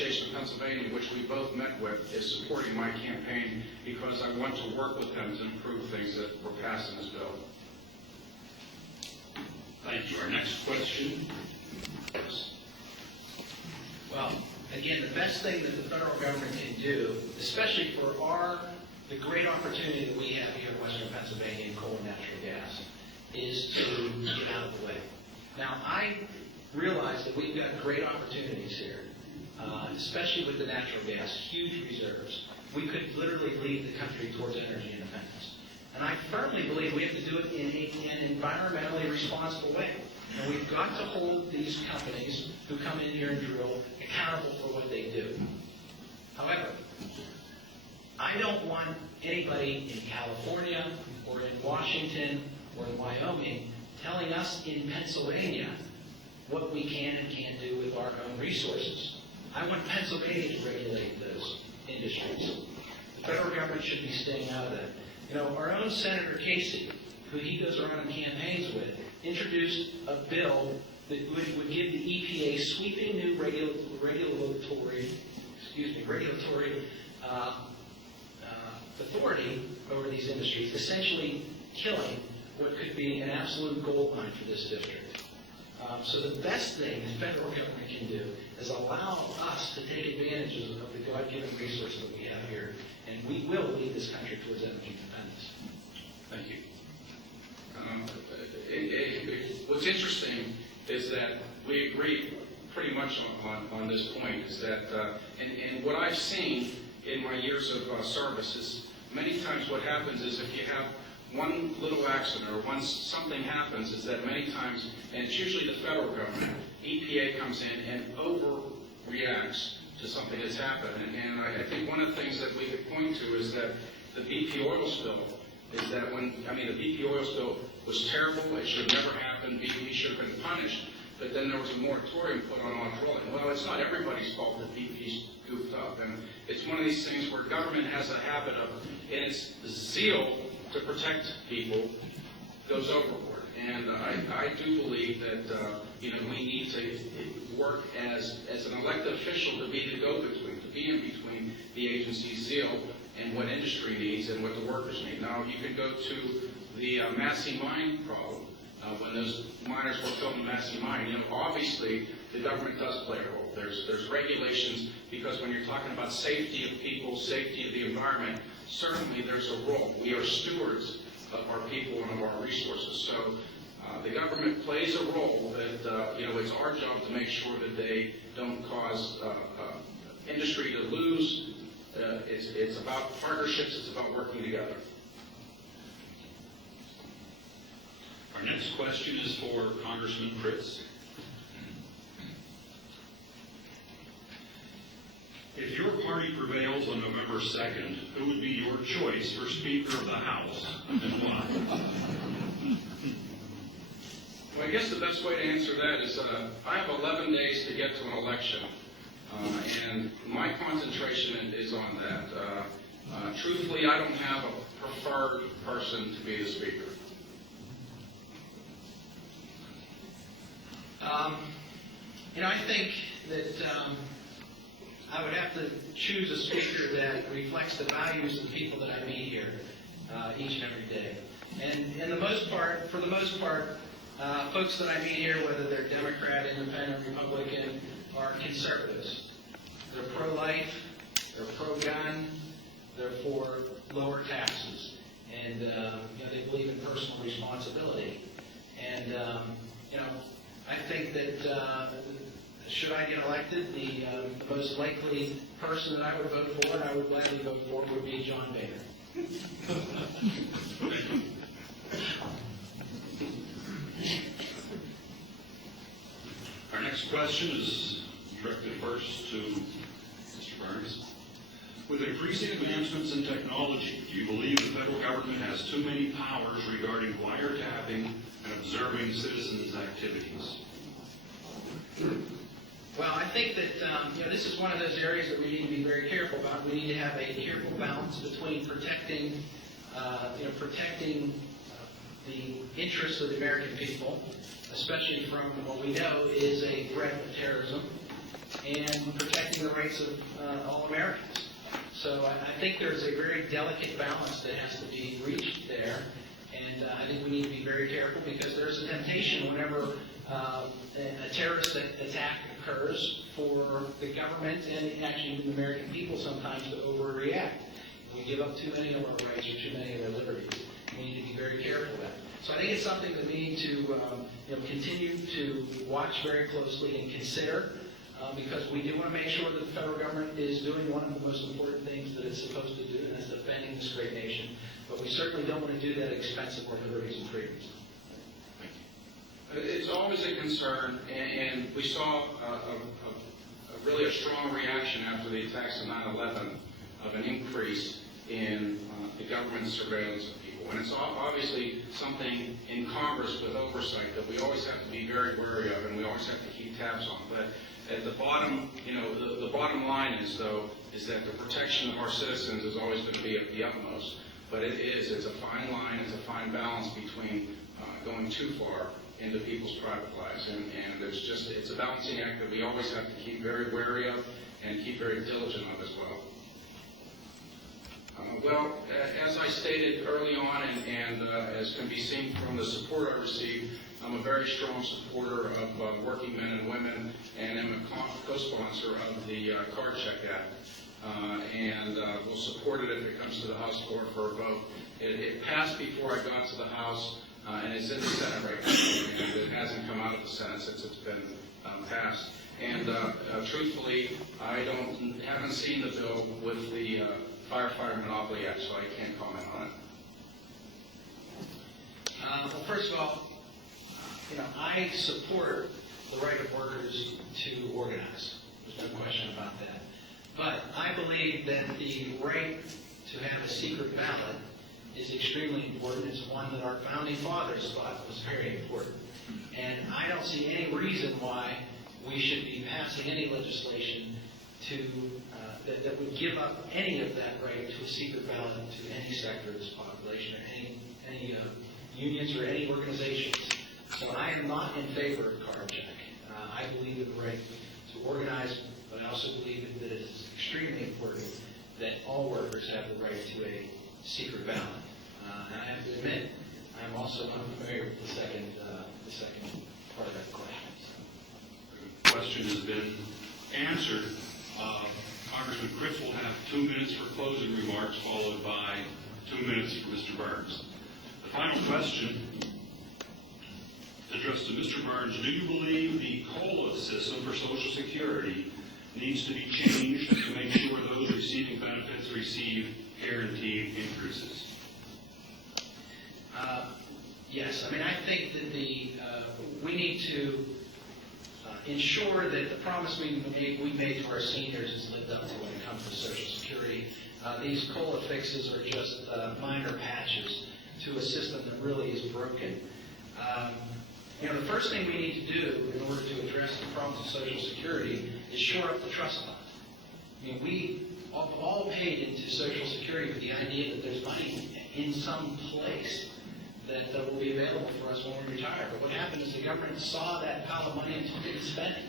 Association of Pennsylvania, which we both met with, is supporting my campaign because I want to work with them to improve things that were passed in this bill. Thank you. Our next question. Well, again, the best thing that the federal government can do, especially for the great opportunity that we have here in Western Pennsylvania in coal and natural gas, is to get out of the way. Now, I realize that we've got great opportunities here, especially with the natural gas, huge reserves. We could literally lead the country towards energy independence. And I firmly believe we have to do it in an environmentally responsible way. And we've got to hold these companies who come in here and drill accountable for what they do. However, I don't want anybody in California or in Washington or in Wyoming telling us in Pennsylvania what we can and can't do with our own resources. I want Pennsylvania to regulate those industries. The federal government should be staying out of that. You know, our own Senator Casey, who he goes around in campaigns with, introduced a bill that would give the EPA sweeping new regulatory authority over these industries, essentially killing what could be an absolute gold mine for this district. So the best thing the federal government can do is allow us to take advantage of the God-given resources that we have here, and we will lead this country towards energy independence. Thank you. What's interesting is that we agree pretty much on this point, is that, and what I've seen in my years of service is many times what happens is if you have one little accident or something happens, is that many times, and it's usually the federal government, EPA comes in and overreacts to something that's happened. And I think one of the things that we could point to is that the BP oil spill is that the BP oil spill was terrible. It should have never happened. BP should have been punished. But then there was a moratorium put on drilling. Well, it's not everybody's fault that BP's goofed up. And it's one of these things where government has a habit of, in its zeal to protect people, goes overboard. And I do believe that we need to work as an elected official to be the go-between, to be in between the agency's zeal and what industry needs and what the workers need. Now, you can go to the Massey Mine problem. When those miners were filming Massey Mine, obviously the government does play a role. There's regulations, because when you're talking about safety of people, safety of the environment, certainly there's a role. We are stewards of our people and of our resources. So the government plays a role that, it's our job to make sure that they don't cause industry to lose. It's about partnerships. It's about working together. Our next question is for Congressman Crist. If your party prevails on November 2nd, who would be your choice for Speaker of the House and why? Well, I guess the best way to answer that is I have 11 days to get to an election, and my concentration is on that. Truthfully, I don't have a preferred person to be the Speaker. I think that I would have to choose a speaker that reflects the values of the people that I meet here each and every day. And for the most part, folks that I meet here, whether they're Democrat, Independent, Republican, are conservatives. They're pro-life, they're pro-gun, they're for lower taxes, and they believe in personal responsibility. And I think that should I get elected, the most likely person that I would vote for, and I would gladly vote for, would be John Boehner. Our next question is directed first to Mr. Burns. With increasing advancements in technology, do you believe the federal government has too many powers regarding wiretapping and observing citizens' activities? Well, I think that this is one of those areas that we need to be very careful about. We need to have a careful balance between protecting the interests of the American people, especially from what we know is a threat of terrorism, and protecting the rights of all Americans. So I think there's a very delicate balance that has to be reached there, and I think we need to be very careful because there's a temptation whenever a terrorist attack occurs for the government and actually even the American people sometimes to overreact. We give up too many of our rights or too many of our liberties. We need to be very careful of that. So I think it's something that we need to continue to watch very closely and consider. Because we do want to make sure that the federal government is doing one of the most important things that it's supposed to do, and that's defending this great nation. But we certainly don't want to do that at the expense of our liberties and freedoms. It's always a concern, and we saw really a strong reaction after the attacks of 9/11 of an increase in the government's surveillance of people. And it's obviously something in Congress with oversight that we always have to be very wary of, and we always have to keep tabs on. But at the bottom, the bottom line is that the protection of our citizens is always going to be at the utmost. But it's a fine line, it's a fine balance between going too far into people's private lives. And it's a balancing act that we always have to keep very wary of and keep very diligent of as well. Well, as I stated early on, and as can be seen from the support I received, I'm a very strong supporter of working men and women, and am a co-sponsor of the Card Check Act. And will support it if it comes to the House floor for a vote. It passed before I got to the House, and it's in the Senate right now, and it hasn't come out of the Senate since it's been passed. And truthfully, I haven't seen the bill with the Firefighter Monopoly Act, so I can't comment on it. Well, first of all, I support the right of workers to organize. There's no question about that. But I believe that the right to have a secret ballot is extremely important. It's one that our founding fathers thought was very important. And I don't see any reason why we should be passing any legislation that would give up any of that right to a secret ballot to any sector of this population or any unions or any organizations. So I am not in favor of card check. I believe in the right to organize, but I also believe that it is extremely important that all workers have the right to a secret ballot. And I have to admit, I'm also unfamiliar with the second part of that question. The question has been answered. Congressman Critz will have 2 minutes for closing remarks, followed by 2 minutes for Mr. Burns. The final question addressed to Mr. Burns: do you believe the COLA system for Social Security needs to be changed to make sure those receiving benefits receive guaranteed increases? Yes. I mean, I think that we need to ensure that the promise we made to our seniors is lived up to when it comes to Social Security. These COLA fixes are just minor patches to a system that really is broken. The first thing we need to do in order to address the problems of Social Security is shore up the trust fund. I mean, we all paid into Social Security with the idea that there's money in some place that will be available for us when we retire. But what happened is the government saw that pile of money and took it and spent it.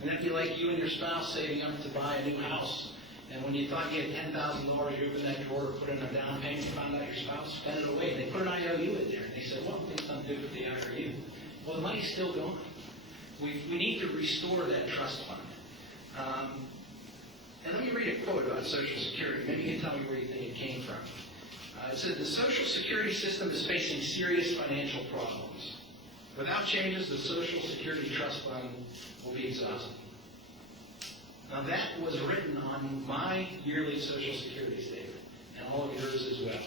And that'd be like you and your spouse saving up to buy a new house. And when you thought you had $10,000, you opened that drawer, put in a down payment, found out your spouse spent it away. They put an IOU in there, and they said, well, it's something to do with the IOU. Well, the money's still gone. We need to restore that trust fund. And let me read a quote about Social Security. Maybe you can tell me where you think it came from. It said, the Social Security system is facing serious financial problems. Without changes, the Social Security Trust Fund will be exhausted. Now that was written on my yearly Social Security statement, and all of yours as well.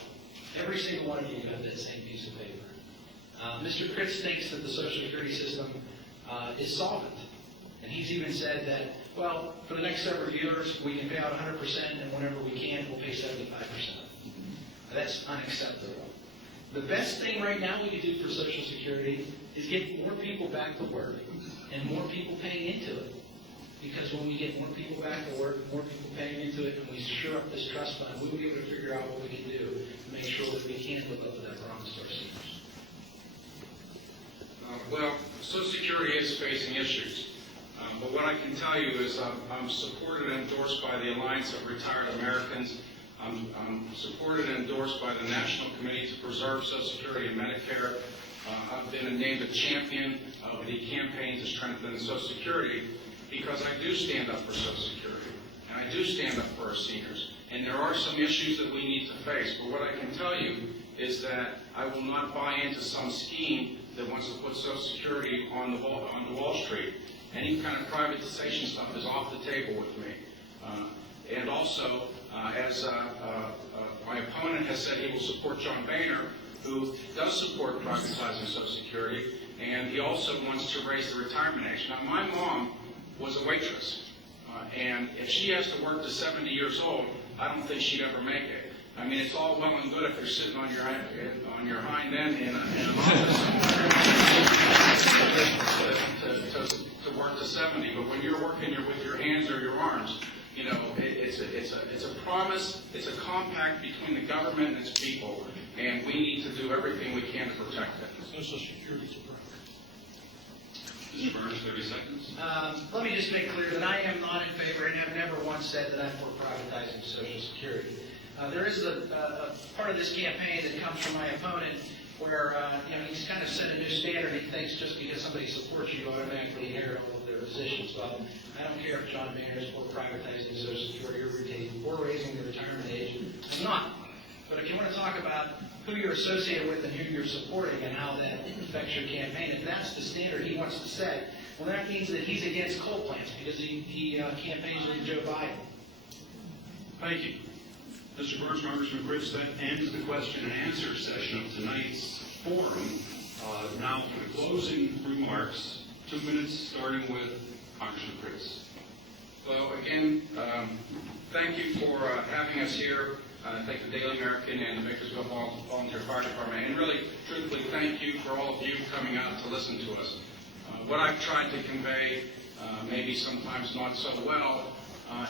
Every single one of you got that same piece of paper. Mr. Critz thinks that the Social Security system is solvent. And he's even said that, well, for the next several years, we can pay out 100%, and whenever we can, we'll pay 75%. That's unacceptable. The best thing right now we can do for Social Security is get more people back to work and more people paying into it. Because when we get more people back to work, more people paying into it, and we shore up this trust fund, we will be able to figure out what we can do to make sure that we can live up to that promise to our seniors. Well, Social Security is facing issues. But what I can tell you is I'm supported and endorsed by the Alliance of Retired Americans. I'm supported and endorsed by the National Committee to Preserve Social Security and Medicare. I've been named a champion of the campaign to strengthen Social Security because I do stand up for Social Security, and I do stand up for our seniors. And there are some issues that we need to face. But what I can tell you is that I will not buy into some scheme that wants to put Social Security on Wall Street. Any kind of privatization stuff is off the table with me. And also, as my opponent has said, he will support John Boehner, who does support privatizing Social Security, and he also wants to raise the retirement age. Now, my mom was a waitress, and if she has to work to 70 years old, I don't think she'd ever make it. I mean, it's all well and good if you're sitting on your hind end in an office to work to 70. But when you're working with your hands or your arms, you know, it's a promise, it's a compact between the government and its people, and we need to do everything we can to protect it. Social Security is a problem. Mr. Burns, 30 seconds. Let me just make clear that I am not in favor and have never once said that I'm for privatizing Social Security. There is a part of this campaign that comes from my opponent where he's kind of set a new standard. He thinks just because somebody supports you, you automatically inherit all of their positions. Well, I don't care if John Boehner is for privatizing Social Security or raising the retirement age. I'm not. But if you want to talk about who you're associated with and who you're supporting and how that affects your campaign, if that's the standard he wants to set, well, that means that he's against coal plants because he campaigns with Joe Biden. Thank you. Mr. Burns, Congressman Critz, that ends the question and answer session of tonight's forum. Now for the closing remarks, 2 minutes, starting with Congressman Critz. Well, again, thank you for having us here. Thank the Daily American and the Bakersfield Volunteer Fire Department. And really, truthfully, thank you for all of you coming out to listen to us. What I've tried to convey, maybe sometimes not so well,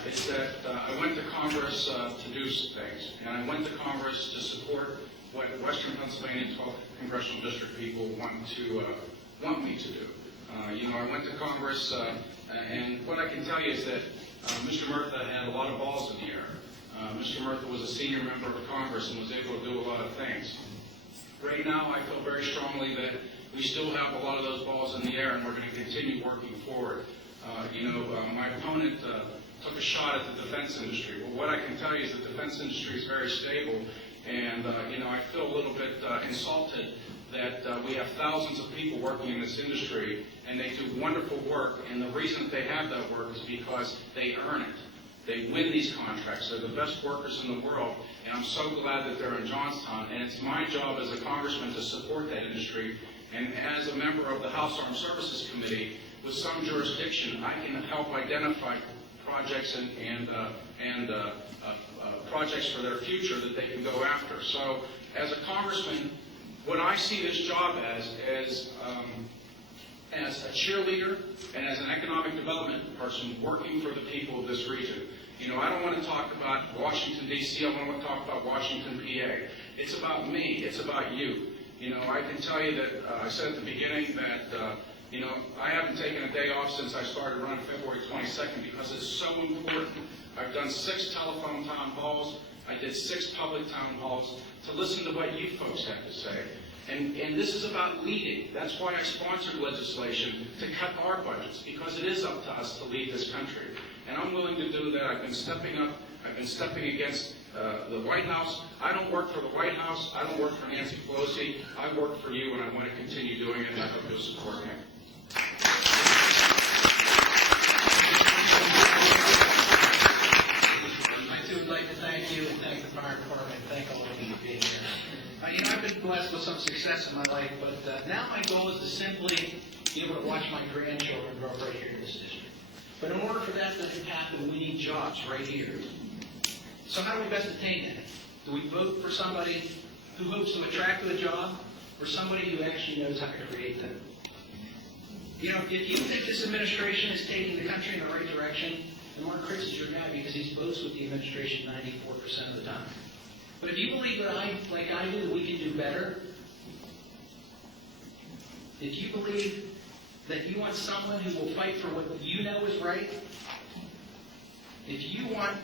is that I went to Congress to do some things. And I went to Congress to support what Western Pennsylvania 12th Congressional District people want me to do. I went to Congress, and what I can tell you is that Mr. Murtha had a lot of balls in the air. Mr. Murtha was a senior member of Congress and was able to do a lot of things. Right now, I feel very strongly that we still have a lot of those balls in the air, and we're going to continue working forward. My opponent took a shot at the defense industry. Well, what I can tell you is the defense industry is very stable, and I feel a little bit insulted that we have thousands of people working in this industry, and they do wonderful work, and the reason that they have that work is because they earn it. They win these contracts. They're the best workers in the world, and I'm so glad that they're in Johnstown, and it's my job as a congressman to support that industry, and as a member of the House Armed Services Committee, with some jurisdiction, I can help identify projects and projects for their future that they can go after. So, as a congressman, what I see this job as a cheerleader and as an economic development person working for the people of this region. I don't want to talk about Washington, D.C. I want to talk about Washington, PA. It's about me. It's about you. I can tell you that I said at the beginning that, I haven't taken a day off since I started running February 22nd because it's so important. I've done 6 telephone town halls. I did 6 public town halls to listen to what you folks have to say. And this is about leading. That's why I sponsored legislation to cut our budgets, because it is up to us to lead this country. And I'm willing to do that. I've been stepping up. I've been stepping against the White House. I don't work for the White House. I don't work for Nancy Pelosi. I work for you, and I want to continue doing it, and I hope you'll support me. I too would like to thank you and thank the fire department. Thank all of you for being here. I've been blessed with some success in my life, but now my goal is to simply be able to watch my grandchildren grow up right here in this district. But in order for that to happen, we need jobs right here. So how do we best attain that? Do we vote for somebody who hopes to attract to a job, or somebody who actually knows how to create them? If you think this administration is taking the country in the right direction, then Mark Critz is your guy because he votes with the administration 94% of the time. But if you believe that like I do, we can do better, if you believe that you want someone who will fight for what you know is right, if you want